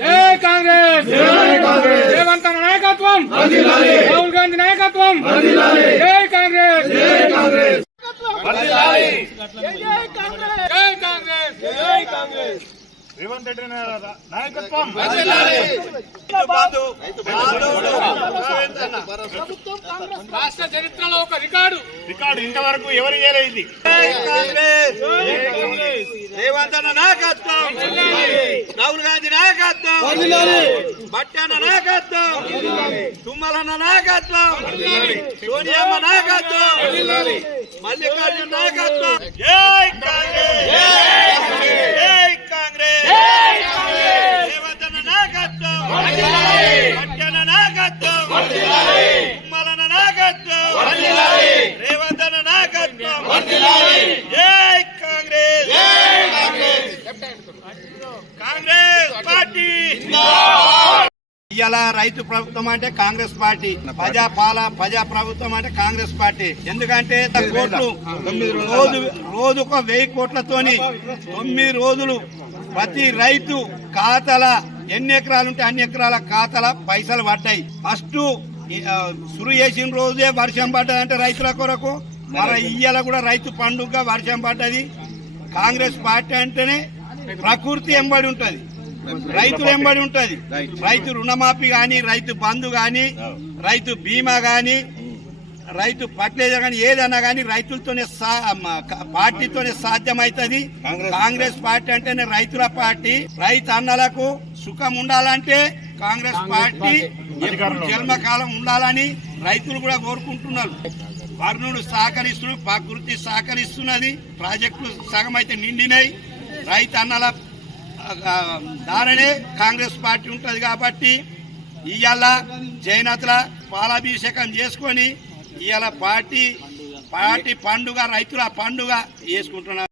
జై కాంగ్రెస్, రేవంత్ అన్న నాయకత్వం, రాహుల్ గాంధీ నాయకత్వం, జై కాంగ్రెస్, జై కాంగ్రెస్, జై కాంగ్రెస్, జై కాంగ్రెస్, రేవంత్ రెడ్డి నాయకత్వం. రాష్ట్ర చరిత్రలో ఒక రికార్డు ఇంతవరకు ఎవరు చేయలేదు. రేవంత్ అన్న నాయకత్వం, రాహుల్ గాంధీ నాయకత్వం, బట్టన్న నాయకత్వం, తుమ్మలన్న నాయకత్వం, సోనియమ్మ నాయకత్వం, మల్లికార్జున నాయకత్వం. జై కాంగ్రెస్, జై కాంగ్రెస్, రేవంత్ అన్న నాయకత్వం, బట్టన్న నాయకత్వం, తుమ్మలన్న నాయకత్వం, రేవంత్ అన్న నాయకత్వం. జై కాంగ్రెస్, కాంగ్రెస్ పార్టీ. ఇవాళ రైతు ప్రభుత్వం అంటే కాంగ్రెస్ పార్టీ, ప్రజా ప్రభుత్వం అంటే కాంగ్రెస్ పార్టీ. ఎందుకంటే కోట్లు రోజుకు 1000 కోట్లతోని 9 రోజులు ప్రతి రైతు ఖాతాల ఎన్ని ఎకరాలుంటే అన్ని ఎకరాల ఖాతాల పైసలు పడ్డాయి. ఫస్ట్ సురు చేసిన రోజే వర్షం పడ్డదంటే రైతుల కొరకు. మరి ఇవాళ కూడా రైతు పండుగ వర్షం పడ్డది. కాంగ్రెస్ పార్టీ అంటేనే ప్రకృతి ఎంబడి ఉంటది, రైతులు ఎంబడి ఉంటది. రైతు రుణమాఫీ గాని, రైతు బంధు గాని, రైతు బీమా గాని, రైతు ఫర్టిలైజర్ గాని, ఏదన్నా గాని రైతులతోనే పార్టీతోనే సాధ్యమైతది. కాంగ్రెస్ పార్టీ అంటేనే రైతుల పార్టీ. రైతు అన్నలకు సుఖం ఉండాలంటే కాంగ్రెస్ పార్టీ జన్మకాలం ఉండాలని రైతులు కూడా కోరుకుంటున్నారు. వర్ణుడు సహకరిస్తున్నాడు, ప్రకృతి సహకరిస్తున్నది. ప్రాజెక్టులు సగం అయితే నిండినాయి. రైతు అన్నల దారనే కాంగ్రెస్ పార్టీ ఉంటది. కాబట్టి ఇవాళ జైనతుల పాలాభిషేకం చేసుకొని ఇవాళ పార్టీ పండుగ, రైతుల పండుగ చేసుకుంటున్నారు.